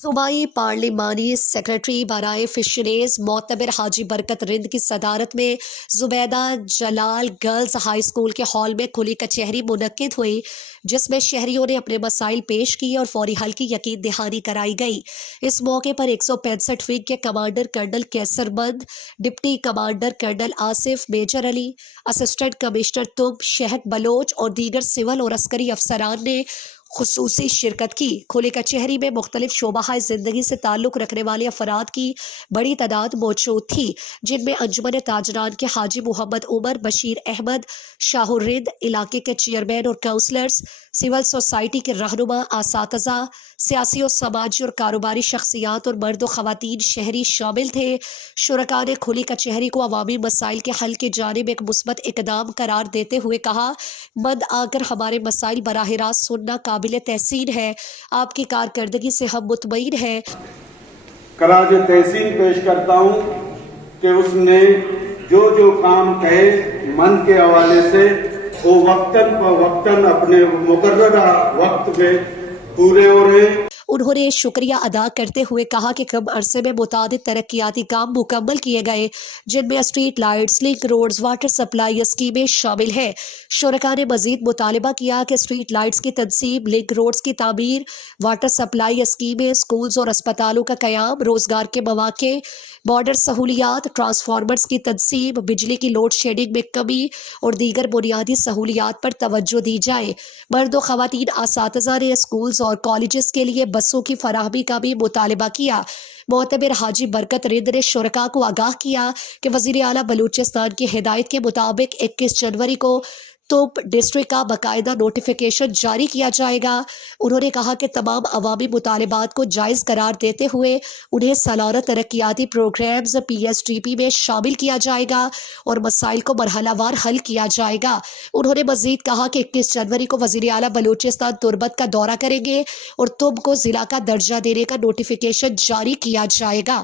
सूबाई पार्लिमानी सेक्रेटरी बराए फिशरीज मोतबर हाजी बरकत रिंद की सदारत में जुबैदा जलाल गर्ल्स हाई स्कूल के हॉल में खुली कचहरी मुनक्किद हुई, जिसमें शहरियों ने अपने मसाइल पेश किए और फौरी हल की यकीन दहानी कराई गई। इस मौके पर 165 विंग के कमांडर कर्नल कैसरबंद, deputy commander colonel Asif, major Ali, assistant commissioner तुब, शहद बलोच और दीगर सिविल और अस्करी अफसरान ने खुसूसी शिरकत की। खुली कचहरी में मुख्तलिफ शोबाहाए ज़िंदगी से ताल्लुक़ रखने वाले अफराद की बड़ी तादाद मौजूद थी, जिनमें अंजुमन ताजरान के हाजी मोहम्मद उमर, बशीर अहमद, शाहुरिंद इलाके के चेयरमैन और काउंसलर्स, सिविल सोसाइटी के रहनुमा, असातिज़ा, सियासी और समाजी और कारोबारी शख्सियात और मर्द और ख़वातीन शहरी शामिल थे। शुरका ने खुली कचहरी को अवामी मसाइल के हल की जानिब एक मुस्बत इक़दाम करार देते हुए कहा, मद आकर हमारे मसाइल बराह रास्त सुनना काबिल तहसीन है। आपकी कारकर्दगी से हम मुतमईन हैं। खराज तहसीन पेश करता हूँ कि उसने जो जो काम कहे मन के हवाले से वो वक्तन अपने मुकर्ररा वक्त में पूरे हो रहे हैं। उन्होंने शुक्रिया अदा करते हुए कहा कि कम अरसे में मुतादिद तरक्याती काम मुकम्मल किए गए, जिनमें street lights, link roads, water supply स्कीमें शामिल हैं। शुरका ने मजीद मुतालबा किया कि स्ट्रीट लाइट्स की तनसीब, लिंक रोड्स की तामीर, वाटर सप्लाई स्कीमें, स्कूल्स और अस्पतालों का क़याम, रोजगार के मौके, बॉर्डर सहूलियात, ट्रांसफार्मर्स की तनसीब, बिजली की लोड शेडिंग में कमी और दीगर बुनियादी सहूलियात पर तवज्जो दी जाए। मर्द और ख़वातीन असातिज़ा ने स्कूल्स और कॉलेजेस के लिए बसों की फराहमी का भी मुतालबा किया। मोतबर हाजी बरकत रिंद ने शुरका को आगाह किया कि वज़ीर आला बलूचिस्तान की हिदायत के मुताबिक 21 जनवरी को तुब डिस्ट्रिक्ट का बाकायदा नोटिफिकेशन जारी किया जाएगा। उन्होंने कहा कि तमाम अवामी मुतालबात को जायज़ करार देते हुए उन्हें सालाना तरक्याती प्रोग्राम्स PSDP में शामिल किया जाएगा और मसाइल को मरहलावार हल किया जाएगा। उन्होंने मजीद कहा कि 21 जनवरी को वज़ीर आला बलूचिस्तान तुर्बत का दौरा करेंगे और तुब को ज़िला का दर्जा देने का नोटिफिकेशन जारी किया जाएगा।